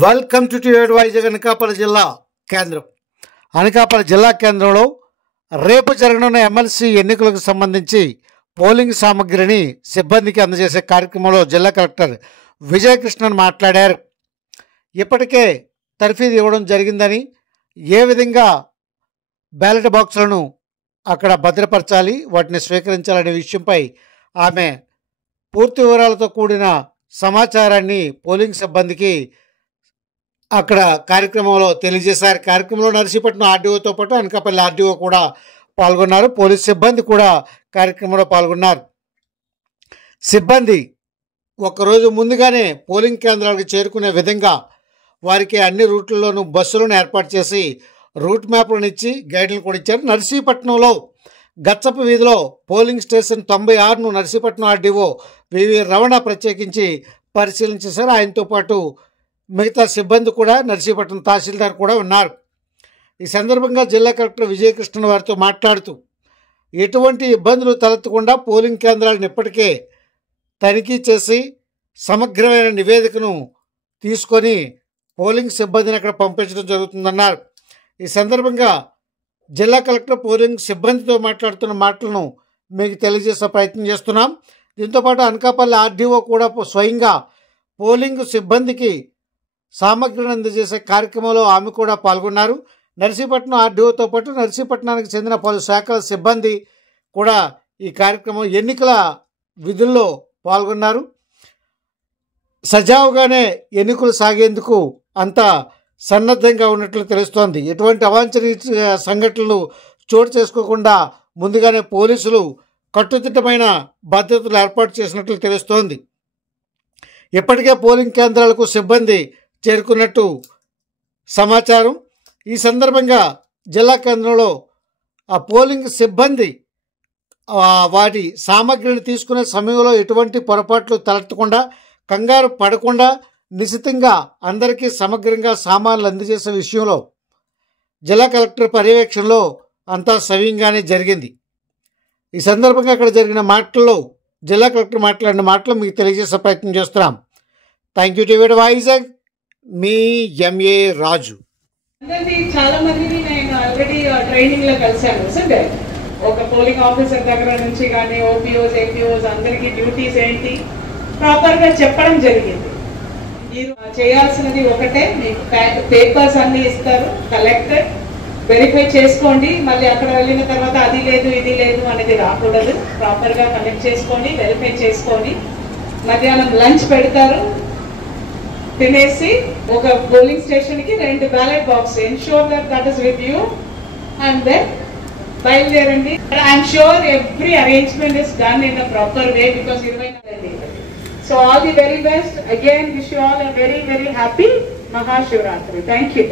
Welcome to టిఎడ్ Vizag Anakapalli జిల్లా కేంద్రం. అనకాపల్లి జిల్లా కేంద్రంలో రేపు జరగనున్న ఎమ్మెల్సీ ఎన్నికలకు సంబంధించి పోలింగ్ సామగ్రిని సిబ్బందికి అందజేసే కార్యక్రమంలో జిల్లా కలెక్టర్ విజయకృష్ణన్ మాట్లాడారు. ఇప్పటికే తర్ఫీదు ఇవ్వడం జరిగిందని, ఏ విధంగా బ్యాలెట్ బాక్సులను అక్కడ భద్రపరచాలి, వాటిని స్వీకరించాలనే విషయంపై ఆమె పూర్తి వివరాలతో కూడిన సమాచారాన్ని పోలింగ్ సిబ్బందికి అక్కడ కార్యక్రమంలో తెలియజేశారు. కార్యక్రమంలో నర్సీపట్నం ఆర్డీఓతో పాటు అనకాపల్లి ఆర్డీఓ కూడా పాల్గొన్నారు. పోలీస్ సిబ్బంది కూడా కార్యక్రమంలో పాల్గొన్నారు. సిబ్బంది ఒకరోజు ముందుగానే పోలింగ్ కేంద్రాలకు చేరుకునే విధంగా వారికి అన్ని రూట్లలోనూ బస్సులను ఏర్పాటు చేసి రూట్ మ్యాప్లను ఇచ్చి గైడ్లను కూడా ఇచ్చారు. నర్సీపట్నంలో గచ్చపు వీధిలో పోలింగ్ స్టేషన్ 96ను నర్సీపట్నం ఆర్డీఓ వివి రమణ ప్రత్యేకించి పరిశీలించేశారు. ఆయనతో పాటు మిగతా సిబ్బంది కూడా, నర్సీపట్నం తహసీల్దార్ కూడా ఉన్నారు. ఈ సందర్భంగా జిల్లా కలెక్టర్ విజయకృష్ణ వారితో మాట్లాడుతూ ఎటువంటి ఇబ్బందులు తలెత్తకుండా పోలింగ్ కేంద్రాలను ఇప్పటికే తనిఖీ చేసి సమగ్రమైన నివేదికను తీసుకొని పోలింగ్ సిబ్బందిని అక్కడ పంపించడం జరుగుతుందన్నారు. ఈ సందర్భంగా జిల్లా కలెక్టర్ పోలింగ్ సిబ్బందితో మాట్లాడుతున్న మాటలను మీకు తెలియజేసే ప్రయత్నం చేస్తున్నాం. దీంతోపాటు అనకాపల్లి ఆర్డీఓ కూడా స్వయంగా పోలింగ్ సిబ్బందికి సామగ్రిని అందజేసే కార్యక్రమంలో ఆమె కూడా పాల్గొన్నారు. నర్సీపట్నం ఆర్డీఓతో పాటు నర్సీపట్నానికి చెందిన పలు శాఖల సిబ్బంది కూడా ఈ కార్యక్రమం ఎన్నికల విధుల్లో పాల్గొన్నారు. సజావుగానే ఎన్నికలు సాగేందుకు అంతా సన్నద్ధంగా ఉన్నట్లు తెలుస్తోంది. ఎటువంటి అవాంఛనీయ సంఘటనలు చోటు చేసుకోకుండా ముందుగానే పోలీసులు కట్టుదిట్టమైన భద్రతలు ఏర్పాటు చేసినట్లు తెలుస్తోంది. ఇప్పటికే పోలింగ్ కేంద్రాలకు సిబ్బంది చేరుకున్నట్టు సమాచారం. ఈ సందర్భంగా జిల్లా కేంద్రంలో ఆ పోలింగ్ సిబ్బంది వాటి సామగ్రిని తీసుకునే సమయంలో ఎటువంటి పొరపాట్లు తలెత్తకుండా, కంగారు పడకుండా నిశితంగా అందరికీ సమగ్రంగా సామాన్లు అందజేసే విషయంలో జిల్లా కలెక్టర్ పర్యవేక్షణలో అంతా సవ్యంగానే జరిగింది. ఈ సందర్భంగా అక్కడ జరిగిన మాటల్లో జిల్లా కలెక్టర్ మాట్లాడిన మాటలు మీకు తెలియజేసే ప్రయత్నం చేస్తున్నాం. థ్యాంక్ యూ టిఎడ్ వైజాగ్, మీ ఎంఏ రాజు. చాలా మందిని నేను ఆల్రెడీ ట్రైనింగ్ లో కలిశాను. అంటే ఒక పోలింగ్ ఆఫీసర్ దగ్గర నుంచి కానీ ఓపీఓస్, ఏపీఓస్ అందరికి డ్యూటీస్ ఏంటి ప్రాపర్ గా చెప్పడం జరిగింది. మీరు చేయాల్సినది ఒకటే, మీకు పేపర్స్ అన్ని ఇస్తారు, కలెక్టర్ వెరిఫై చేసుకోండి. మళ్ళీ అక్కడ వెళ్ళిన తర్వాత అది లేదు ఇది లేదు అనేది రాకూడదు. ప్రాపర్ గా కలెక్ట్ చేసుకొని వెరిఫై చేసుకొని మధ్యాహ్నం లంచ్ పెడతారు. తినేసి ఒక పోలింగ్ స్టేషన్ కి 2 ballot box, ensure that is with you and then బయలుదేరండి. I'm sure every arrangement is done in a proper way because 24. So all the very best. Again wish you all a very very happy Mahashivratri. Thank you.